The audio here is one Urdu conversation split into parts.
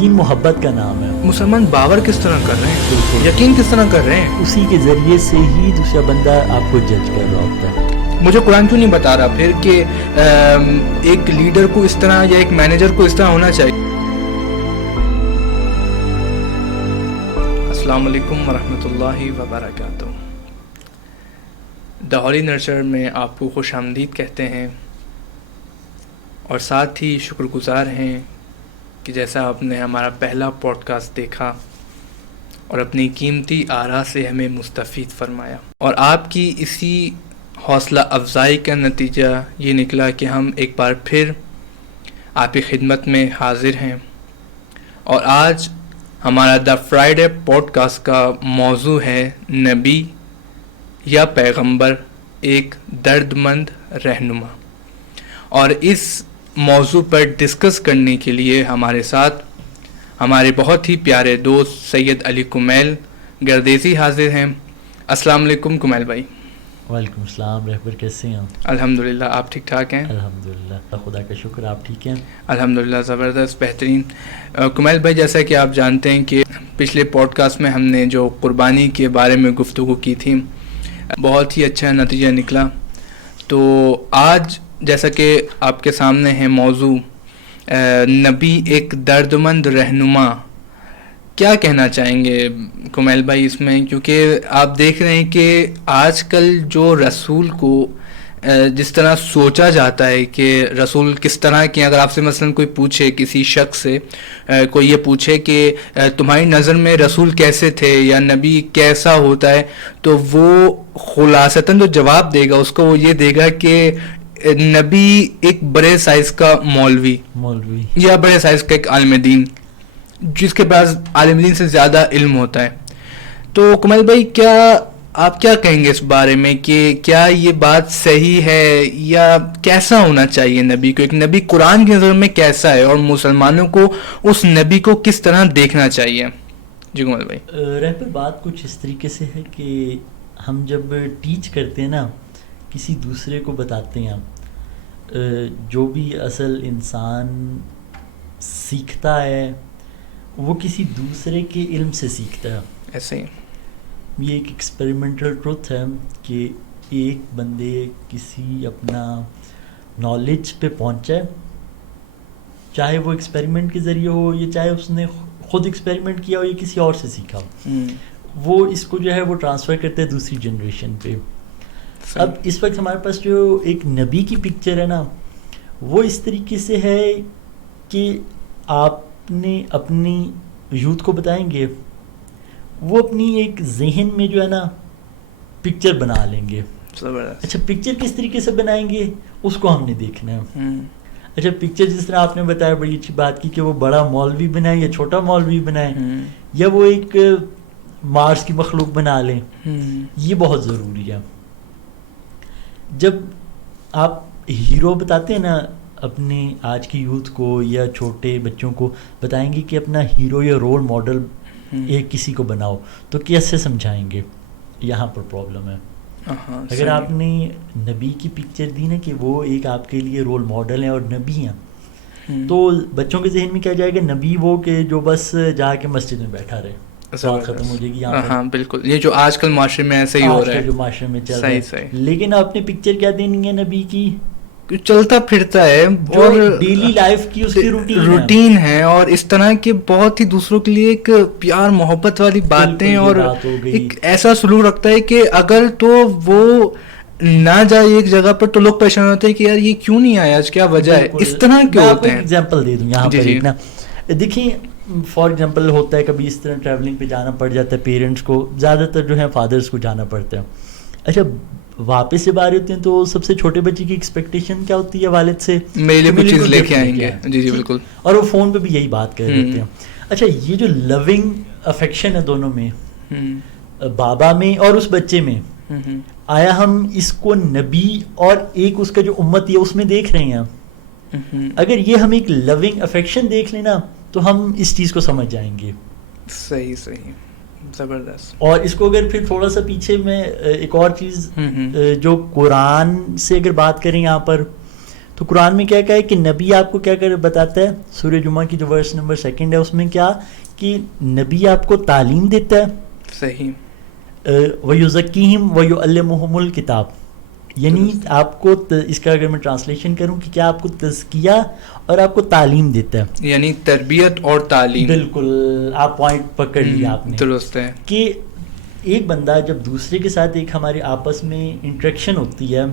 دین محبت کا نام ہے. مسلمان باور کس طرح کر رہے ہیں, یقین کس طرح کر رہے ہیں, اسی کے ذریعے سے ہی دوسرا بندہ آپ کو جج کر رہا ہوتا ہے. مجھے قرآن کیوں نہیں بتا رہا پھر کہ ایک لیڈر کو اس طرح یا ایک مینیجر کو اس طرح ہونا چاہیے. السلام علیکم ورحمۃ اللہ وبرکاتہ. دا ہولی نرچر میں آپ کو خوش آمدید کہتے ہیں اور ساتھ ہی شکر گزار ہیں کہ جیسا آپ نے ہمارا پہلا پوڈ کاسٹ دیکھا اور اپنی قیمتی آراء سے ہمیں مستفید فرمایا, اور آپ کی اسی حوصلہ افزائی کا نتیجہ یہ نکلا کہ ہم ایک بار پھر آپ کی خدمت میں حاضر ہیں. اور آج ہمارا دا فرائیڈے پوڈ کاسٹ کا موضوع ہے نبی یا پیغمبر ایک درد مند رہنما. اور اس موضوع پر ڈسکس کرنے کے لیے ہمارے ساتھ ہمارے بہت ہی پیارے دوست سید علی کمیل گردیزی حاضر ہیں. السلام علیکم کمیل بھائی. وعلیکم السلام. رہبر کیسے ہیں؟ الحمدللہ, آپ ٹھیک ٹھاک ہیں؟ الحمدللہ, خدا کا شکر. آپ ٹھیک ہیں؟ الحمدللہ, زبردست, بہترین. کمیل بھائی, جیسا کہ آپ جانتے ہیں کہ پچھلے پوڈ کاسٹ میں ہم نے جو قربانی کے بارے میں گفتگو کی تھی, بہت ہی اچھا نتیجہ نکلا. تو آج جیسا کہ آپ کے سامنے ہے موضوع نبی ایک درد مند رہنما, کیا کہنا چاہیں گے کمیل بھائی اس میں؟ کیونکہ آپ دیکھ رہے ہیں کہ آج کل جو رسول کو جس طرح سوچا جاتا ہے کہ رسول کس طرح کے, اگر آپ سے مثلا کوئی پوچھے, کسی شخص سے کوئی یہ پوچھے کہ تمہاری نظر میں رسول کیسے تھے یا نبی کیسا ہوتا ہے, تو وہ خلاصتاً جو جواب دے گا اس کو وہ یہ دے گا کہ نبی ایک بڑے سائز کا مولوی یا بڑے سائز کا ایک عالم دین جس کے پاس عالم دین سے زیادہ علم ہوتا ہے. تو کمیل بھائی, آپ کیا کہیں گے اس بارے میں کہ کیا یہ بات صحیح ہے یا کیسا ہونا چاہیے نبی کو؟ ایک نبی قرآن کی نظر میں کیسا ہے اور مسلمانوں کو اس نبی کو کس طرح دیکھنا چاہیے؟ جی کمیل بھائی. رہبر, بات کچھ اس طریقے سے ہے کہ ہم جب ٹیچ کرتے ہیں نا, کسی دوسرے کو بتاتے ہیں, جو بھی اصل انسان سیکھتا ہے وہ کسی دوسرے کے علم سے سیکھتا ہے. ایسے ہی یہ ایک ایکسپیریمنٹل ٹروتھ ہے کہ ایک بندے کسی اپنا نالج پہ پہنچا ہے, چاہے وہ ایکسپیریمنٹ کے ذریعے ہو یا چاہے اس نے خود ایکسپیریمنٹ کیا ہو یا کسی اور سے سیکھا ہو, وہ اس کو جو ہے وہ ٹرانسفر کرتے ہیں دوسری جنریشن پہ. اب اس وقت ہمارے پاس جو ایک نبی کی پکچر ہے نا, وہ اس طریقے سے ہے کہ آپ نے اپنی یوتھ کو بتائیں گے, وہ اپنی ایک ذہن میں جو ہے نا پکچر بنا لیں گے. اچھا, پکچر کس طریقے سے بنائیں گے اس کو ہم نے دیکھنا ہے. اچھا, پکچر جس طرح آپ نے بتایا, بڑی اچھی بات کی کہ وہ بڑا مولوی بنائے یا چھوٹا مولوی بنائے یا وہ ایک مارس کی مخلوق بنا لیں, یہ بہت ضروری ہے. جب آپ ہیرو بتاتے ہیں نا اپنے آج کی یوتھ کو یا چھوٹے بچوں کو, بتائیں گے کہ اپنا ہیرو یا رول ماڈل ایک کسی کو بناؤ, تو کیسے سمجھائیں گے؟ یہاں پر پرابلم ہے. اگر آپ نے نبی کی پکچر دی نا کہ وہ ایک آپ کے لیے رول ماڈل ہیں اور نبی ہیں, تو بچوں کے ذہن میں کیا جائے گا, نبی وہ کہ جو بس جا کے مسجد میں بیٹھا رہے, بات ختم ہو جائے گی. ہاں بالکل, یہ جو آج کل معاشرے میں ایسا ہی ہو رہا ہے, جو معاشرے میں چل رہا ہے. لیکن آپ نے پکچر کیا دینی ہے نبی کی؟ چلتا پھرتا ہے اور ڈیلی لائف کی اس کی روٹین ہے, اور اس طرح کے بہت ہی دوسروں کے لیے ایک پیار محبت والی باتیں, اور ایک ایسا سلوک رکھتا ہے کہ اگر تو وہ نہ جائے ایک جگہ پر تو لوگ پریشان ہوتے ہیں کہ یار یہ کیوں نہیں آیا, آج کیا وجہ ہے, اس طرح کے ہوتے ہیں. ایگزامپل دے دوں یہاں پر ایک نا, دیکھیں فار ایگزامپل ہوتا ہے کبھی اس طرح ٹریولنگ پہ جانا پڑ جاتا ہے, پیرنٹس کو زیادہ تر جو ہے فادرس کو جانا پڑتا ہے. اچھا, واپس جب آ رہے ہوتے ہیں تو سب سے چھوٹے بچے کی ایکسپیکٹیشن کیا ہوتی ہے والد سے؟ میرے لیے کچھ چیز لے کے آئیں گے. جی جی بالکل. اور وہ فون پہ بھی یہی بات کر رہے ہوتے ہیں. اچھا, یہ جو لونگ افیکشن ہے دونوں میں, بابا میں اور اس بچے میں, آیا ہم اس کو نبی اور ایک اس کا جو امت ہے اس میں دیکھ رہے ہیں؟ اگر یہ ہم ایک لونگ افیکشن دیکھ لینا تو ہم اس چیز کو سمجھ جائیں گے. صحیح, زبردست. اور اس کو اگر پھر تھوڑا سا پیچھے میں ایک اور چیز جو قرآن سے اگر بات کریں یہاں پر, تو قرآن میں کیا ہے کہ نبی آپ کو کیا کر بتاتا ہے, سورہ جمعہ کی جو ورس نمبر 2 ہے اس میں کیا کہ نبی آپ کو تعلیم دیتا ہے, صحیح, وَيُزَكِّيهِمْ وَيُعَلِّمُهُمُ الْكِتَابَ, یعنی آپ کو اس کا اگر میں ٹرانسلیشن کروں کہ کیا آپ کو تزکیہ اور آپ کو تعلیم دیتا ہے, یعنی تربیت اور تعلیم. بالکل آپ پوائنٹ پکڑ لیا آپ نے, درست ہے. کہ ایک بندہ جب دوسرے کے ساتھ ایک ہمارے آپس میں انٹریکشن ہوتی ہے,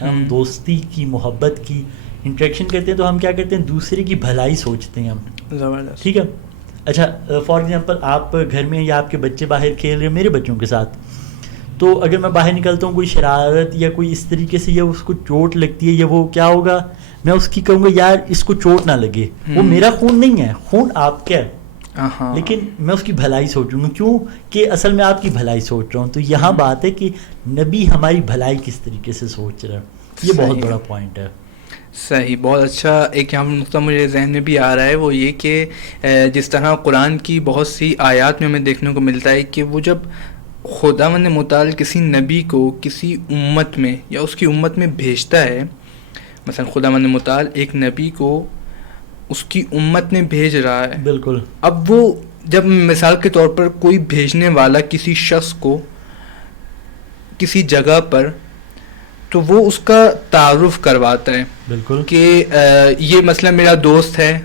ہم دوستی کی محبت کی انٹریکشن کرتے ہیں تو ہم کیا کرتے ہیں دوسرے کی بھلائی سوچتے ہیں ہم. زبردست. ٹھیک ہے, اچھا فار ایگزامپل آپ گھر میں یا آپ کے بچے باہر کھیل رہے ہیں میرے بچوں کے ساتھ, تو اگر میں باہر نکلتا ہوں کوئی شرارت یا کوئی اس طریقے سے یا اس کو چوٹ لگتی ہے یا وہ کیا ہوگا, میں اس کی کہوں گا یار اس کو چوٹ نہ لگے, وہ میرا خون نہیں ہے, خون آپ کا ہے, لیکن میں اس کی بھلائی سوچوں گا, کیوں کہ اصل میں آپ کی بھلائی سوچ رہا ہوں. تو یہاں بات ہے کہ نبی ہماری بھلائی کس طریقے سے سوچ رہا ہے, یہ بہت بڑا پوائنٹ ہے. صحیح, بہت اچھا. ایک یہاں نقطہ مجھے ذہن میں بھی آ رہا ہے, وہ یہ کہ جس طرح قرآن کی بہت سی آیات میں ہمیں دیکھنے کو ملتا ہے کہ وہ جب خداوند متعال کسی نبی کو کسی امت میں یا اس کی امت میں بھیجتا ہے, مثلا خداوند متعال ایک نبی کو اس کی امت میں بھیج رہا ہے, بالکل. اب وہ جب مثال کے طور پر کوئی بھیجنے والا کسی شخص کو کسی جگہ پر, تو وہ اس کا تعارف کرواتا ہے, بالکل, کہ یہ مثلا میرا دوست ہے,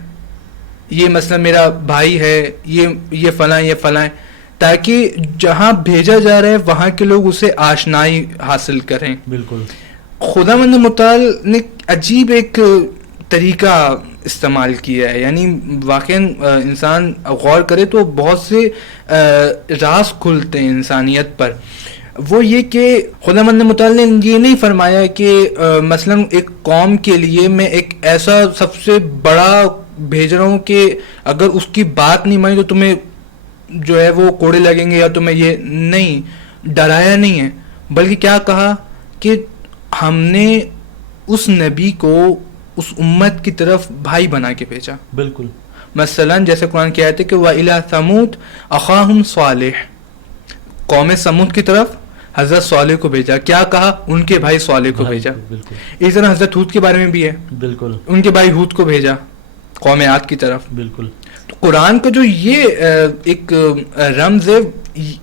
یہ مثلا میرا بھائی ہے, یہ فلاں یہ فلاں, تاکہ جہاں بھیجا جا رہا ہے وہاں کے لوگ اسے آشنائی حاصل کریں. بالکل. خداوند متعال نے عجیب ایک طریقہ استعمال کیا ہے, یعنی واقعا انسان غور کرے تو بہت سے راز کھلتے ہیں انسانیت پر. وہ یہ کہ خداوند متعال نے یہ نہیں فرمایا کہ مثلا ایک قوم کے لیے میں ایک ایسا سب سے بڑا بھیج رہا ہوں کہ اگر اس کی بات نہیں مانی تو تمہیں جو ہے وہ کوڑے لگیں گے یا تمہیں یہ نہیں, ڈرایا نہیں ہے, بلکہ کیا کہا کہ ہم نے اس نبی کو اس امت کی طرف بھائی بنا کے بھیجا. بالکل. مثلا جیسے قرآن کی آیت ہے کہ وَإِلَىٰ ثَمُودَ أَخَاهُمْ صَالِحٌ, قوم سمود کی طرف حضرت صالح کو بھیجا, کیا کہا ان کے بھائی صالح کو بھیجا. اس طرح حضرت ہود کے بارے میں بھی ہے, بالکل, ان کے بھائی ہود کو بھیجا قوم عاد کی طرف. بالکل. تو قرآن کا جو یہ ایک رمز ہے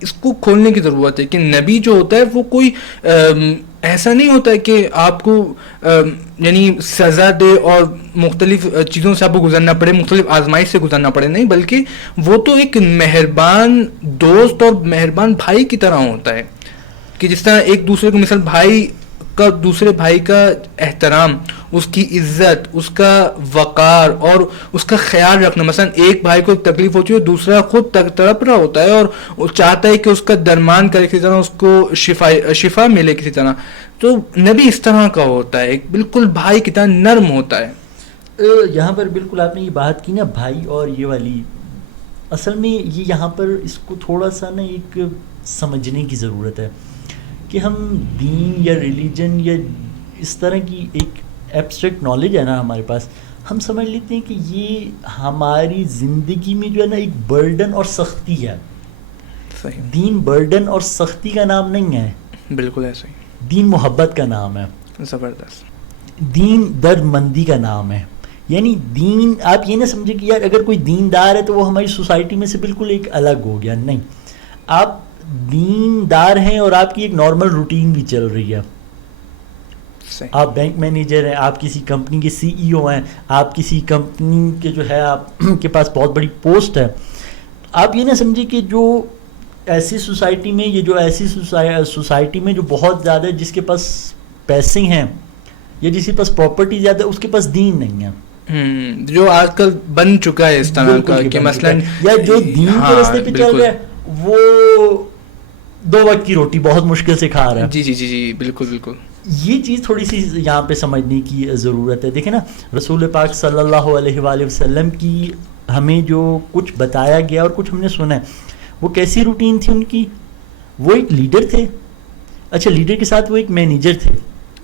اس کو کھولنے کی ضرورت ہے کہ نبی جو ہوتا ہے وہ کوئی ایسا نہیں ہوتا ہے کہ آپ کو یعنی سزا دے اور مختلف چیزوں سے آپ کو گزرنا پڑے, مختلف آزمائش سے گزرنا پڑے, نہیں, بلکہ وہ تو ایک مہربان دوست اور مہربان بھائی کی طرح ہوتا ہے کہ جس طرح ایک دوسرے کو مثال بھائی کا دوسرے بھائی کا احترام, اس کی عزت, اس کا وقار اور اس کا خیال رکھنا. مثلا ایک بھائی کو تکلیف ہوتی ہے دوسرا خود تڑپ رہا ہوتا ہے اور وہ چاہتا ہے کہ اس کا درمان کرے کسی طرح, اس کو شفا ملے کسی طرح. تو نبی اس طرح کا ہوتا ہے, بالکل بھائی کی طرح نرم ہوتا ہے. یہاں پر بالکل آپ نے یہ بات کی نا بھائی اور یہ والی, اصل میں یہ یہاں پر اس کو تھوڑا سا نا ایک سمجھنے کی ضرورت ہے کہ ہم دین یا ریلیجن یا اس طرح کی ایک ایبسٹریکٹ نالج ہے نا ہمارے پاس, ہم سمجھ لیتے ہیں کہ یہ ہماری زندگی میں جو ہے نا ایک برڈن اور سختی ہے. صحیح. دین برڈن اور سختی کا نام نہیں ہے, بالکل ایسا ہی. دین محبت کا نام ہے. زبردست. دین درد مندی کا نام ہے. یعنی دین آپ یہ نہ سمجھے کہ یار اگر کوئی دیندار ہے تو وہ ہماری سوسائٹی میں سے بالکل ایک الگ ہو گیا, نہیں, آپ دیندار ہیں اور آپ کی ایک نارمل روٹین بھی چل رہی ہے. آپ بینک مینیجر ہیں, آپ کسی کمپنی کے CEO ہیں, آپ کسی کمپنی کے جو ہے آپ کے پاس بہت بڑی پوسٹ ہے. آپ یہ نہ سمجھے کہ جو ایسی سوسائٹی میں یہ جو ایسی سوسائٹی میں جو بہت زیادہ جس کے پاس پیسے ہیں یا جس کے پاس پراپرٹی زیادہ ہے اس کے پاس دین نہیں ہے. جو آج کل بن چکا ہے اس طرح کا کہ مثلا یا جو دین کے راستے پہ چل رہا ہے وہ 2 وقت کی روٹی بہت مشکل سے کھا رہا ہے. جی جی جی جی بالکل بالکل. یہ چیز تھوڑی سی یہاں پہ سمجھنے کی ضرورت ہے. دیکھیں نا رسول پاک صلی اللہ علیہ وآلہ وسلم کی ہمیں جو کچھ بتایا گیا اور کچھ ہم نے سنا ہے, وہ کیسی روٹین تھی ان کی. وہ ایک لیڈر تھے, اچھا لیڈر کے ساتھ وہ ایک مینیجر تھے.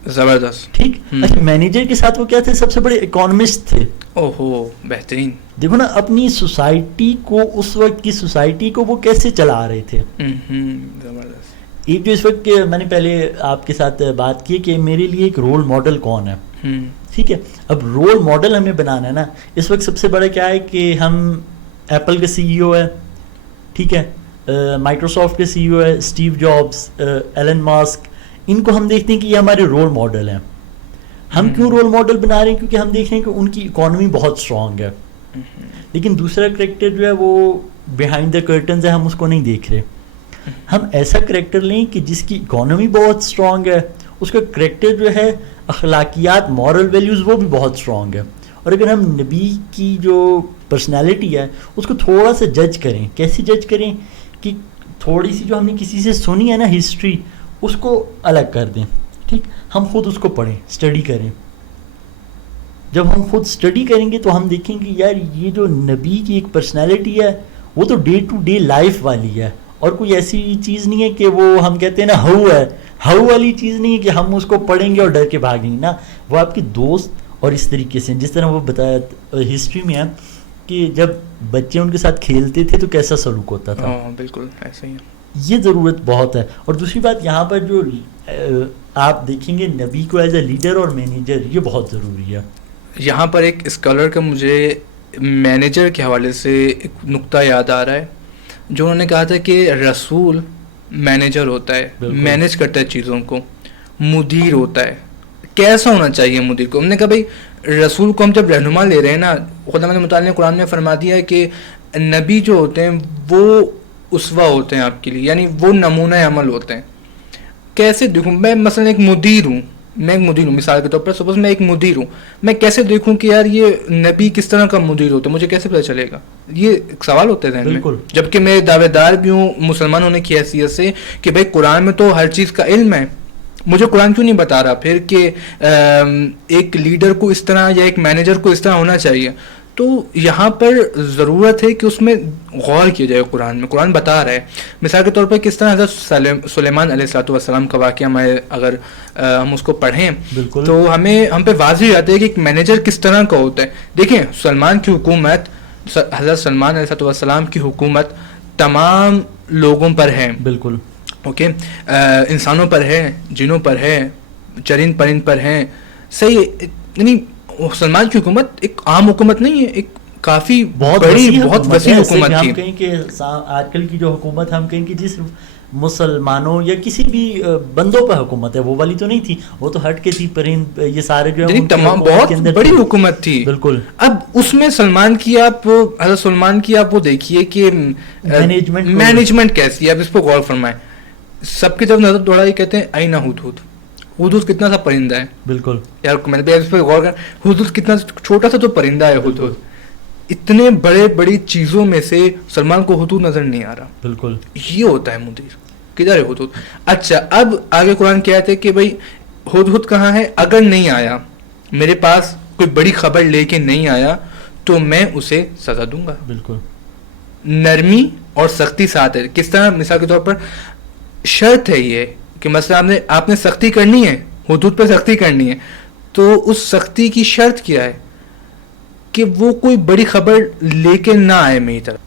زبردست. ٹھیک. اچھا مینیجر کے ساتھ وہ کیا تھے, سب سے بڑے اکانومسٹ تھے. اوہو بہترین. دیکھو نا اپنی سوسائٹی کو, اس وقت کی سوسائٹی کو وہ کیسے چلا رہے تھے. زبردست. ایک جو اس وقت میں نے پہلے آپ کے ساتھ بات کی کہ میرے لیے ایک رول ماڈل کون ہے, ٹھیک ہے. اب رول ماڈل ہمیں بنانا ہے نا. اس وقت سب سے بڑا کیا ہے کہ ہم ایپل کے سی ای او ہے, ٹھیک ہے, مائکروسافٹ کے سی ای او ہے اسٹیو جابس, ایلن ماسک, ان کو ہم دیکھتے ہیں کہ یہ ہمارے رول ماڈل ہیں. ہم کیوں رول ماڈل بنا رہے ہیں؟ کیونکہ ہم دیکھ رہے ہیں کہ ان کی اکانومی بہت اسٹرانگ ہے. لیکن دوسرا کریکٹر جو ہے وہ بیہائنڈ دا کرٹنز ہے, ہم اس کو نہیں دیکھ رہے. ہم ایسا کریکٹر لیں کہ جس کی اکانومی بہت اسٹرانگ ہے, اس کا کریکٹر جو ہے اخلاقیات مورل ویلیوز وہ بھی بہت اسٹرانگ ہے. اور اگر ہم نبی کی جو پرسنالٹی ہے اس کو تھوڑا سا جج کریں, کیسے جج کریں کہ تھوڑی سی جو ہم نے کسی سے سنی ہے نا ہسٹری, اس کو الگ کر دیں. ٹھیک, ہم خود اس کو پڑھیں, اسٹڈی کریں. جب ہم خود اسٹڈی کریں گے تو ہم دیکھیں گے یار یہ جو نبی کی ایک پرسنالٹی ہے وہ تو ڈے ٹو ڈے لائف والی ہے, اور کوئی ایسی چیز نہیں ہے کہ وہ ہم کہتے ہیں نا ہو ہے, ہو والی چیز نہیں ہے کہ ہم اس کو پڑھیں گے اور ڈر کے بھاگیں گے نا. وہ آپ کے دوست اور اس طریقے سے, جس طرح وہ بتایا ہسٹری میں ہے کہ جب بچے ان کے ساتھ کھیلتے تھے تو کیسا سلوک ہوتا تھا. بالکل ایسا ہی ہے. یہ ضرورت بہت ہے. اور دوسری بات یہاں پر جو آپ دیکھیں گے نبی کو ایز اے لیڈر اور مینیجر, یہ بہت ضروری ہے. یہاں پر ایک اسکالر کا مجھے مینیجر کے حوالے سے ایک نقطہ یاد آ رہا ہے, جو انہوں نے کہا تھا کہ رسول مینیجر ہوتا ہے, مینیج کرتا ہے چیزوں کو, مدیر ہوتا ہے. کیسا ہونا چاہیے مدیر کو؟ ہم نے کہا بھائی رسول کو ہم جب رہنما لے رہے ہیں نا, خدا متعالی قرآن نے فرما دیا ہے کہ نبی جو ہوتے ہیں وہ اسوہ ہوتے ہیں آپ کے لیے, یعنی وہ نمونہ عمل ہوتے ہیں. کیسے دیکھوں میں مثلا ایک مدیر ہوں, مثال کے طور پر سپوز میں ایک مدیر ہوں, میں کیسے دیکھوں کہ یار یہ نبی کس طرح کا مدیر ہوتا ہے, مجھے کیسے پتہ چلے گا؟ یہ ایک سوال ہوتا ہے ذہن میں. جبکہ میں دعوے دار بھی ہوں مسلمان ہونے کی حیثیت سے کہ بھائی قرآن میں تو ہر چیز کا علم ہے, مجھے قرآن کیوں نہیں بتا رہا پھر کہ ایک لیڈر کو اس طرح یا ایک مینیجر کو اس طرح ہونا چاہیے؟ تو یہاں پر ضرورت ہے کہ اس میں غور کیا جائے. قرآن میں قرآن بتا رہا ہے مثال کے طور پر کس طرح حضرت سلیمان علیہ السلام کا واقعہ میں اگر ہم اس کو پڑھیں تو ہم پہ واضح ہو جاتا ہے کہ ایک مینیجر کس طرح کا ہوتا ہے. دیکھیں سلمان کی حکومت, حضرت سلمان علیہ السلام کی حکومت تمام لوگوں پر ہے, بالکل اوکے, انسانوں پر ہے, جنوں پر ہے, چرند پرند پر ہے, صحیح. یعنی سلمان کی حکومت ایک عام حکومت نہیں ہے, ایک کافی بہت بڑی بہت وسیع حکومت تھی. ہم کہیں کہ آج کل کی جو حکومت ہم کہیں کہ جس مسلمانوں یا کسی بھی بندوں پر حکومت ہے وہ والی تو نہیں تھی, وہ تو ہٹ کے تھی, پرند یہ سارے جو ہے تمام بہت بڑی حکومت تھی. بالکل. اب اس میں سلمان کی آپ حضرت سلمان کی آپ وہ دیکھیے کہ مینجمنٹ کیسی ہے, اب اس پہ غور فرمائیں. سب کی طرف نظر دوڑائی, کہتے ہیں آئینہ ہدہد کتنا سا پرندہ ہے. بالکل یار میں نے اس پہ غور کر, ہدہد کتنا چھوٹا سا تو پرندہ ہے ہدہد. اتنے بڑے بڑی چیزوں میں سے سلمان کو ہدہد نظر نہیں آ رہا. بالکل یہ ہوتا ہے مدیر, کدھر ہے ہدہد؟ اچھا اب آگے قرآن کیا ہے کہ بھائی ہدہد کہاں ہے؟ اگر نہیں آیا, میرے پاس کوئی بڑی خبر لے کے نہیں آیا تو میں اسے سزا دوں گا. بالکل نرمی اور سختی ساتھ ہے. کس طرح؟ مثال کے طور پر شرط ہے یہ کہ مثلا آپ نے سختی کرنی ہے, حدود پہ سختی کرنی ہے, تو اس سختی کی شرط کیا ہے کہ وہ کوئی بڑی خبر لے کے نہ آئے میری طرف.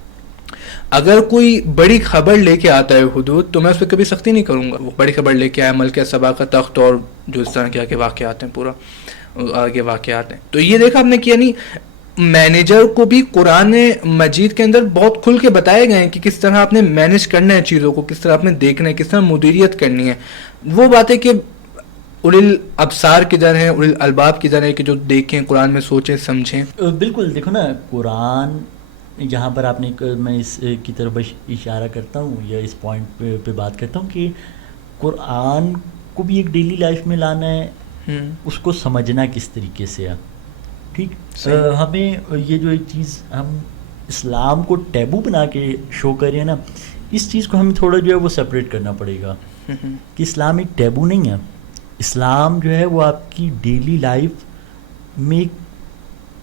اگر کوئی بڑی خبر لے کے آتا ہے حدود تو میں اس پہ کبھی سختی نہیں کروں گا. وہ بڑی خبر لے کے آئے, ملکہ سبا کا تخت اور جو اس طرح کے آگے واقعات ہیں, پورا آگے واقعات ہیں. تو یہ دیکھا آپ نے کہ یعنی مینیجر کو بھی قرآن مجید کے اندر بہت کھل کے بتائے گئے ہیں کہ کس طرح آپ نے مینیج کرنا ہے چیزوں کو, کس طرح آپ نے دیکھنا ہے, کس طرح مدیریت کرنی ہے. وہ بات ہے کہ اولی الابصار کدھر ہیں, اولی الالباب کدھر ہیں کہ جو دیکھیں قرآن میں سوچیں سمجھیں. بالکل دیکھو نا قرآن یہاں پر آپ نے, میں اس کی طرف اشارہ کرتا ہوں یا اس پوائنٹ پہ بات کرتا ہوں کہ قرآن کو بھی ایک ڈیلی لائف میں لانا ہے, اس کو سمجھنا کس طریقے سے ہے. ٹھیک, ہمیں یہ جو ایک چیز ہم اسلام کو ٹیبو بنا کے شو کر رہے ہیں نا, اس چیز کو ہمیں تھوڑا جو ہے وہ سپریٹ کرنا پڑے گا کہ اسلام ایک ٹیبو نہیں ہے. اسلام جو ہے وہ آپ کی ڈیلی لائف میں ایک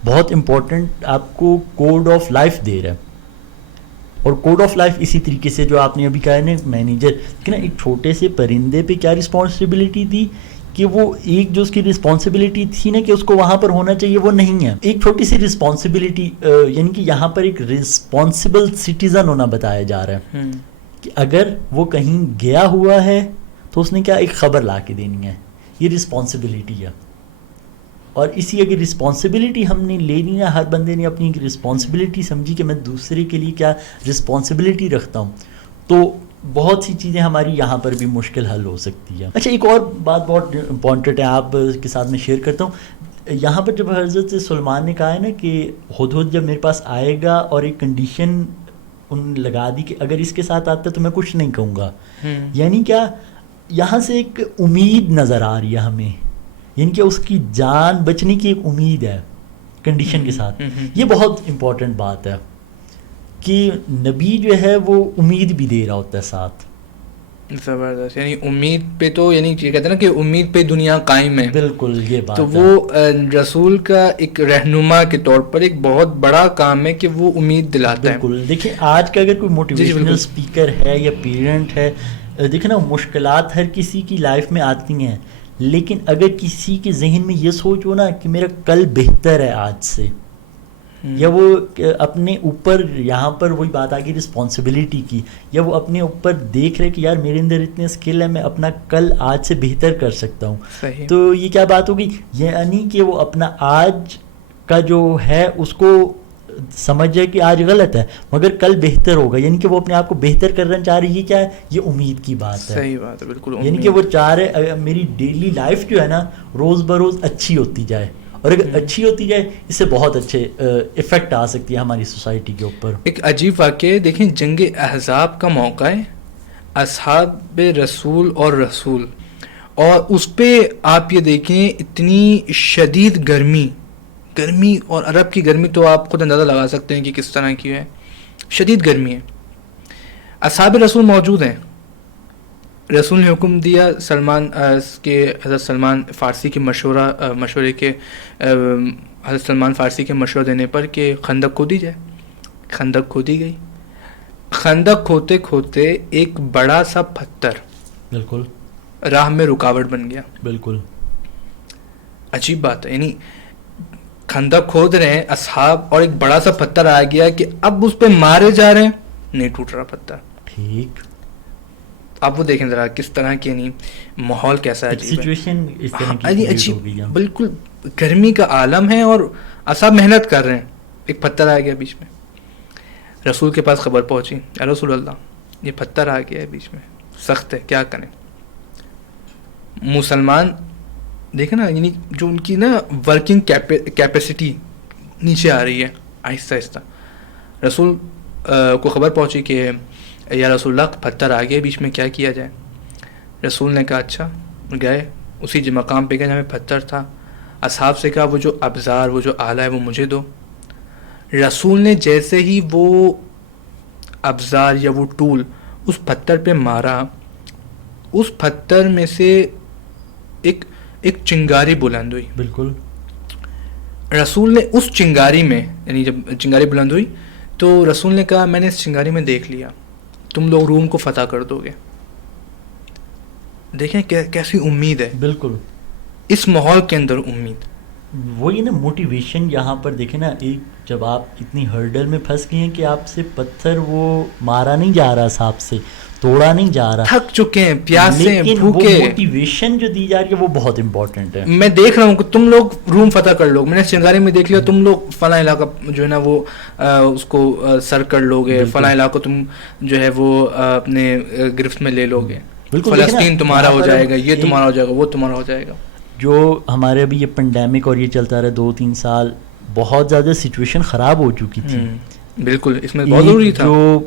بہت امپورٹنٹ آپ کو کوڈ آف لائف دے رہا ہے. اور کوڈ آف لائف اسی طریقے سے جو آپ نے ابھی کہا ہے نا مینیجر, کہ نا ایک چھوٹے سے پرندے پہ کیا رسپانسبلٹی تھی کہ وہ ایک جو اس کی رسپانسبلٹی تھی نا کہ اس کو وہاں پر ہونا چاہیے وہ نہیں ہے. ایک چھوٹی سی رسپانسبلٹی, یعنی کہ یہاں پر ایک رسپانسبل سٹیزن ہونا بتایا جا رہا ہے کہ اگر وہ کہیں گیا ہوا ہے تو اس نے کیا ایک خبر لا کے دینی ہے, یہ رسپانسبلٹی ہے. اور اسی اگر رسپانسبلٹی ہم نے لینی نا, ہر بندے نے اپنی رسپانسبلٹی سمجھی کہ میں دوسرے کے لیے کیا رسپانسبلٹی رکھتا ہوں, تو بہت سی چیزیں ہماری یہاں پر بھی مشکل حل ہو سکتی ہے. اچھا ایک اور بات بہت امپورٹنٹ ہے, آپ کے ساتھ میں شیئر کرتا ہوں. یہاں پر جب حضرت سلیمان نے کہا ہے نا کہ ہدہد جب میرے پاس آئے گا اور ایک کنڈیشن ان لگا دی کہ اگر اس کے ساتھ آتا ہے تو میں کچھ نہیں کہوں گا, یعنی کیا یہاں سے ایک امید نظر آ رہی ہے ہمیں, یعنی کہ اس کی جان بچنے کی ایک امید ہے کنڈیشن کے ساتھ. یہ بہت امپورٹنٹ بات ہے کہ نبی جو ہے وہ امید بھی دے رہا ہوتا ہے ساتھ. زبردست, یعنی امید پہ تو, یعنی یہ کہتے ہیں نا کہ امید پہ دنیا قائم ہے. بالکل یہ بات تو وہ رسول کا ایک رہنما کے طور پر ایک بہت بڑا کام ہے کہ وہ امید دلاتا ہے. بالکل. دیکھیں آج کا اگر کوئی موٹیویشنل اسپیکر ہے یا پیرنٹ ہے, دیکھیں نا مشکلات ہر کسی کی لائف میں آتی ہیں, لیکن اگر کسی کے ذہن میں یہ سوچ ہو نا کہ میرا کل بہتر ہے آج سے, یا وہ اپنے اوپر یہاں پر وہی بات آ گئی رسپانسبلٹی کی, یا وہ اپنے اوپر دیکھ رہے کہ یار میرے اندر اتنے اسکل ہے, میں اپنا کل آج سے بہتر کر سکتا ہوں. تو یہ کیا بات ہوگی, یعنی کہ وہ اپنا آج کا جو ہے اس کو سمجھ جائے کہ آج غلط ہے مگر کل بہتر ہوگا, یعنی کہ وہ اپنے آپ کو بہتر کرنا چاہ رہی ہے. یہ کیا ہے, یہ امید کی بات ہے. صحیح بات ہے, بالکل. یعنی کہ وہ چاہ رہے میری ڈیلی لائف جو ہے نا روز بروز اچھی ہوتی جائے, اور اگر اچھی ہوتی جائے اس سے بہت اچھے افیکٹ آ سکتی ہے ہماری سوسائٹی کے اوپر. ایک عجیب واقعہ دیکھیں, جنگ احزاب کا موقع ہے, اصحاب رسول اور اس پہ آپ یہ دیکھیں اتنی شدید گرمی, اور عرب کی گرمی تو آپ خود اندازہ لگا سکتے ہیں کہ کس طرح کی ہے, شدید گرمی ہے. اصحاب رسول موجود ہیں, رسول نے حکم دیا حضرت سلمان فارسی کے مشورے کے حضرت سلمان فارسی کے مشورہ دینے پر کہ خندق کھودی جائے. خندق کھودی گئی. خندق کھوتے کھوتے ایک بڑا سا پتھر بالکل راہ میں رکاوٹ بن گیا. بالکل عجیب بات ہے, یعنی خندق کھود رہے ہیں اصحاب اور ایک بڑا سا پتھر آ گیا کہ اب اس پہ مارے جا رہے ہیں, نہیں ٹوٹ رہا پتھر. ٹھیک. آپ وہ دیکھیں ذرا کس طرح کی, یعنی ماحول کیسا ہے, سچویشن اس طرح کی عجیب, بالکل گرمی کا عالم ہے اور اصحاب محنت کر رہے ہیں, ایک پتھر آ گیا بیچ میں. رسول کے پاس خبر پہنچی, اے رسول اللہ یہ پتھر آ گیا ہے بیچ میں, سخت ہے, کیا کریں. مسلمان دیکھیں نا, یعنی جو ان کی نا ورکنگ کیپیسٹی نیچے آ رہی ہے آہستہ آہستہ. رسول کو خبر پہنچی کہ یا رسول اللہ پتھر آ گیا بیچ میں, کیا کیا جائے. رسول نے کہا اچھا. گئے اسی مقام پہ گئے جہاں پتھر تھا. اصحاب سے کہا وہ جو ابزار, وہ جو آلہ ہے وہ مجھے دو. رسول نے جیسے ہی وہ ابزار یا وہ ٹول اس پتھر پہ مارا, اس پتھر میں سے ایک چنگاری بلند ہوئی. بالکل. رسول نے اس چنگاری میں, یعنی جب چنگاری بلند ہوئی تو رسول نے کہا میں نے اس چنگاری میں دیکھ لیا, تم لوگ روم کو فتح کر دو گے. دیکھیں کیسی امید ہے. بالکل. اس ماحول کے اندر امید, وہی نا موٹیویشن. یہاں پر دیکھیں نا, ایک جب آپ اتنی ہرڈل میں پھنس گئے ہیں کہ آپ سے پتھر وہ مارا نہیں جا رہا, صاحب سے توڑا نہیں جا رہا, تھک چکے ہیں, پیاسے, لیکن بھوکے. وہ موٹیویشن جو دی جا رہی ہے وہ بہت امپورٹنٹ ہے. میں دیکھ رہا ہوں کہ تم لوگ روم فتح کر لو, میں نے چنگاری میں دیکھ لیا تم لوگ فلاں علاقہ جو ہے نا وہ اس کو سر کر لو گے, فلاں علاقہ تم جو ہے وہ اپنے گرفت میں لے لو گے, فلسطین تمہارا ہو جائے گا, یہ تمہارا ہو جائے گا, وہ تمہارا ہو جائے گا. جو ہمارے ابھی یہ پینڈیمک اور یہ چلتا رہا 2-3 سال, بہت زیادہ سچویشن خراب ہو چکی تھی. بالکل, اس میں بہت ضروری تھا. جو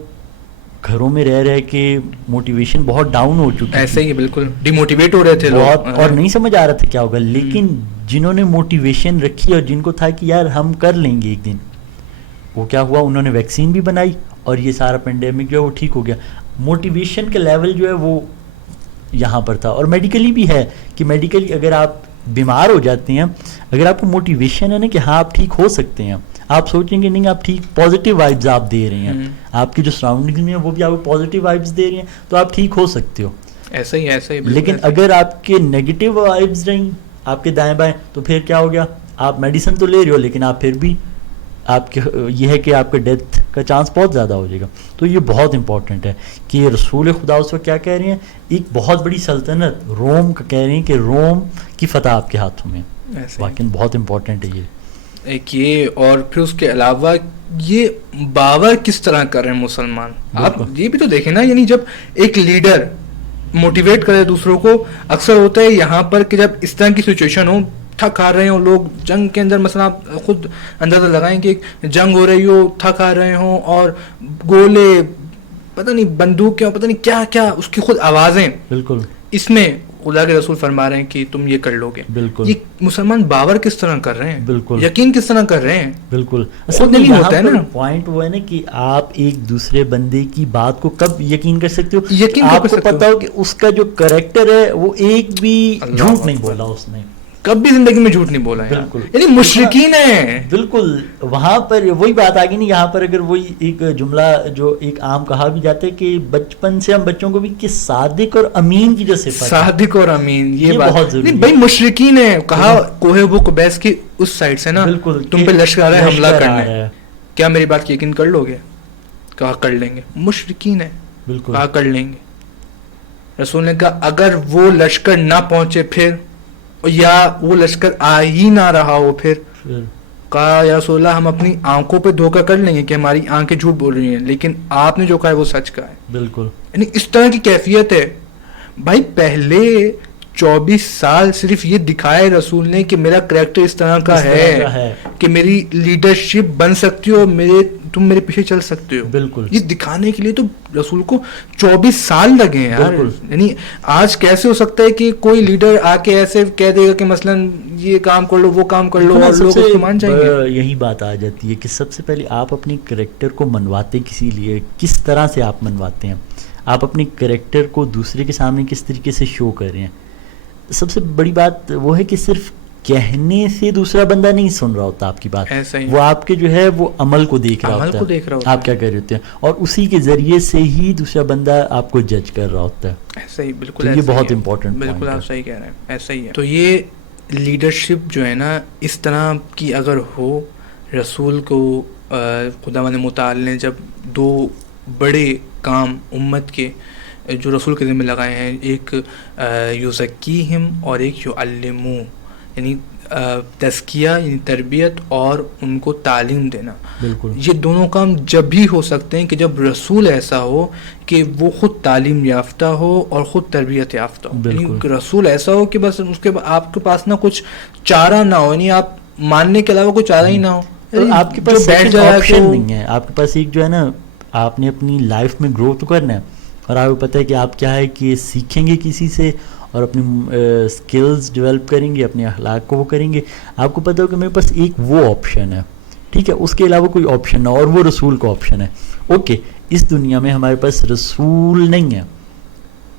گھروں میں رہ کے موٹیویشن بہت ڈاؤن ہو چکی, ایسے ہی بالکل ڈی موٹیویٹ ہو رہے تھے بہت, اور نہیں سمجھ آ رہا تھا کیا ہوگا. لیکن جنہوں نے موٹیویشن رکھی اور جن کو تھا کہ یار ہم کر لیں گے ایک دن, وہ کیا ہوا, انہوں نے ویکسین بھی بنائی اور یہ سارا پینڈیمک جو ہے وہ ٹھیک ہو گیا. موٹیویشن کا لیول جو ہے وہ یہاں پر تھا. اور میڈیکلی بھی ہے کہ میڈیکلی اگر آپ بیمار ہو جاتے ہیں, اگر آپ کو موٹیویشن ہے نا کہ ہاں آپ ٹھیک ہو سکتے ہیں, آپ سوچیں گے نہیں آپ ٹھیک, پازیٹیو وائبز آپ دے رہے ہیں, آپ کی جو سراؤنڈنگ میں وہ بھی آپ کو پازیٹیو وائبز دے رہے ہیں, تو آپ ٹھیک ہو سکتے ہو. ایسا ہی. لیکن اگر آپ کے نیگیٹو وائبز رہیں آپ کے دائیں بائیں, تو پھر کیا ہو گیا, آپ میڈیسن تو لے رہے ہو لیکن آپ پھر بھی آپ کے یہ ہے کہ آپ کے ڈیتھ کا چانس بہت زیادہ ہو جائے گا. تو یہ بہت امپورٹنٹ ہے کہ رسول خدا اس وقت کیا کہہ رہے ہیں, ایک بہت بڑی سلطنت روم کا کہہ رہے ہیں کہ روم کی فتح آپ کے ہاتھوں میں. واقعی بہت امپورٹنٹ ہے یہ ایک یہ. اور پھر اس کے علاوہ یہ باور کس طرح کر رہے ہیں مسلمان, آپ یہ بھی تو دیکھیں نا, یعنی جب ایک لیڈر موٹیویٹ کرے دوسروں کو, اکثر ہوتا ہے یہاں پر کہ جب اس طرح کی سچویشن ہو, تھک آ رہے ہوں لوگ جنگ کے اندر, مثلا آپ خود اندازہ لگائیں کہ جنگ ہو رہی ہو, تھک آ رہے ہوں, اور گولے پتہ نہیں بندوقیں پتہ نہیں کیا کیا اس کی خود آوازیں, بالکل اس میں خدا کے رسول فرما رہے ہیں کہ تم یہ کر لو گے. بالکل یہ مسلمان باور کس طرح کر رہے ہیں, بالکل یقین کس طرح کر رہے ہیں, بالکل. خود نہیں ہوتا ہے نا. پوائنٹ وہ ہے نا کہ آپ ایک دوسرے بندے کی بات کو کب یقین کر سکتے ہو, یقین آپ کو پتا ہو کہ اس کا جو کریکٹر ہے وہ ایک بھی جھوٹ نہیں بولا اس نے, کبھی زندگی میں جھوٹ نہیں بولا, بالکل, یعنی مشرکین ہیں. بالکل وہاں پر وہی بات آ گئی نہیں. یہاں پر اگر وہی ایک جملہ جو ایک عام کہا بھی جاتا ہے کہ بچپن سے ہم بچوں کو بھی کہ صادق اور امین کی جو صفت, صادق اور امین, یہ بات بہت ضروری ہے. بھائی مشرکین ہیں, کہا کوہ بو قبیس کی اس سائڈ سے نا, بالکل تم پہ لشکر آ رہا ہے, حملہ کرنا ہے, کیا میری بات کی یقین کر لو گے؟ کہا کر لیں گے. مشرکین ہیں, بالکل کہا کر لیں گے. رسول نے کہا اگر وہ لشکر نہ پہنچے پھر, یا وہ لشکر آ ہی نہ رہا ہو پھر, کہا یا رسول اللہ ہم اپنی آنکھوں پہ دھوکہ کر لیں گے کہ ہماری آنکھیں جھوٹ بول رہی ہیں, لیکن آپ نے جو کہا ہے وہ سچ کہا ہے. بالکل, یعنی اس طرح کی کیفیت ہے. بھائی پہلے 24 سال صرف یہ دکھائے رسول نے کہ میرا کریکٹر اس طرح کا ہے کہ میری لیڈرشپ بن سکتی ہو, تم میرے پیچھے چل سکتے ہو. بالکل, یہ دکھانے کے لیے تو رسول کو 24 سال لگے ہیں یار. یعنی آج کیسے ہو سکتا ہے کہ کوئی لیڈر آ کے ایسے کہہ دے گا کہ مثلا یہ کام کر لو وہ کام کر لو, اور لوگ اس کو مان جائیں گے. یہی بات آ جاتی ہے کہ سب سے پہلے آپ اپنی کریکٹر کو منواتے کسی لیے, کس طرح سے آپ منواتے ہیں, آپ اپنی کریکٹر کو دوسرے کے سامنے کس طریقے سے شو کر رہے ہیں. سب سے بڑی بات وہ ہے کہ صرف کہنے سے دوسرا بندہ نہیں سن رہا ہوتا آپ کی بات, وہ آپ کے جو ہے وہ عمل کو دیکھ رہا ہوتا ہے, آپ کیا کہہ رہے ہوتے ہیں, اور اسی کے ذریعے سے ہی دوسرا بندہ آپ کو جج کر رہا ہوتا ہے. ایسا ہی, بالکل یہ بہت امپورٹنٹ, بالکل آپ صحیح کہہ رہے ہیں, ایسا ہی ہے. تو یہ لیڈرشپ جو ہے نا اس طرح کی اگر ہو, رسول کو خداوند متعال نے جب 2 بڑے کام امت کے جو رسول کے ذمہ لگائے ہیں, ایک یزکیہم اور ایک یعلمو, یعنی تزکیہ یعنی تربیت اور ان کو تعلیم دینا. بالکل, یہ دونوں کام جب بھی ہو سکتے ہیں کہ جب رسول ایسا ہو کہ وہ خود تعلیم یافتہ ہو اور خود تربیت یافتہ ہو. یعنی رسول ایسا ہو کہ بس اس کے آپ کے پاس نہ کچھ چارہ نہ ہو, یعنی آپ ماننے کے علاوہ کوئی چارہ ہی نہ ہو, آپ کے پاس آپشن نہیں ہے. آپ کے پاس ایک جو ہے نا, آپ نے اپنی لائف میں گرو تو کرنا ہے, اور آپ کو پتہ ہے کہ آپ کیا ہے کہ سیکھیں گے کسی سے اور اپنی اسکلز ڈیولپ کریں گے, اپنے اخلاق کو وہ کریں گے. آپ کو پتہ ہو کہ میرے پاس ایک وہ آپشن ہے, ٹھیک ہے, اس کے علاوہ کوئی آپشن نہ, اور وہ رسول کا آپشن ہے. اوکے, اس دنیا میں ہمارے پاس رسول نہیں ہے,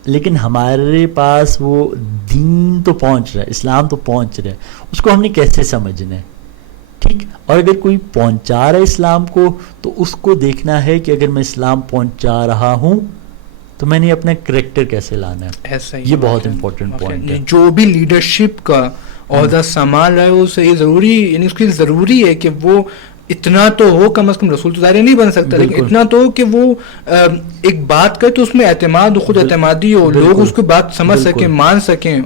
لیکن ہمارے پاس وہ دین تو پہنچ رہا ہے, اسلام تو پہنچ رہا ہے, اس کو ہم نے کیسے سمجھنا ہے, ٹھیک. اور اگر کوئی پہنچا رہا ہے اسلام کو, تو اس کو دیکھنا ہے کہ اگر میں اسلام پہنچا رہا ہوں تو میں نے اپنا کریکٹر کیسے لانا ہے. ایسا یہ بہت امپورٹنٹ پوائنٹ ہے. جو بھی لیڈرشپ کا عہدہ سنبھال رہا ہے اسے یہ ضروری, یعنی اس کی ضروری ہے کہ وہ اتنا تو ہو, کم از کم رسول تو ظاہر نہیں بن سکتا, لیکن اتنا تو ہو کہ وہ ایک بات کرے تو اس میں اعتماد, خود اعتمادی ہو, لوگ اس کو بات سمجھ سکیں, مان سکیں.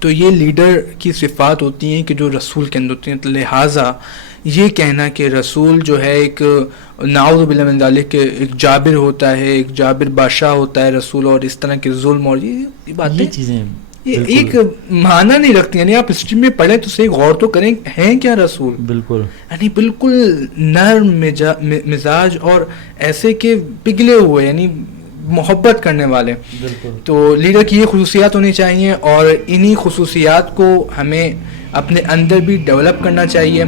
تو یہ لیڈر کی صفات ہوتی ہیں کہ جو رسول کے اندر ہوتی ہیں. لہٰذا یہ کہنا کہ رسول جو ہے ایک نعوذ باللہ من ذالک ایک جابر ہوتا ہے, ایک جابر بادشاہ ہوتا ہے رسول, اور اس طرح کے ظلم اور یہ باتیں, یہ چیزیں ایک معنی نہیں رکھتی. یعنی آپ ہسٹری میں پڑھیں تو صحیح غور تو کریں, ہیں کیا رسول, بالکل, یعنی بالکل نرم مزاج اور ایسے کہ پگھلے ہوئے, یعنی محبت کرنے والے. تو لیڈر کی یہ خصوصیات ہونی چاہیے, اور انہی خصوصیات کو ہمیں اپنے اندر بھی ڈیولپ کرنا چاہیے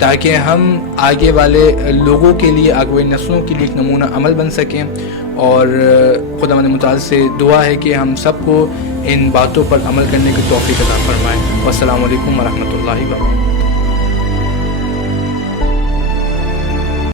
تاکہ ہم آگے والے لوگوں کے لیے, آگے والی نسلوں کے لیے ایک نمونہ عمل بن سکیں. اور خداوند متعال سے دعا ہے کہ ہم سب کو ان باتوں پر عمل کرنے کی توفیق عطا فرمائے. والسلام علیکم ورحمۃ اللہ وبرکاتہ.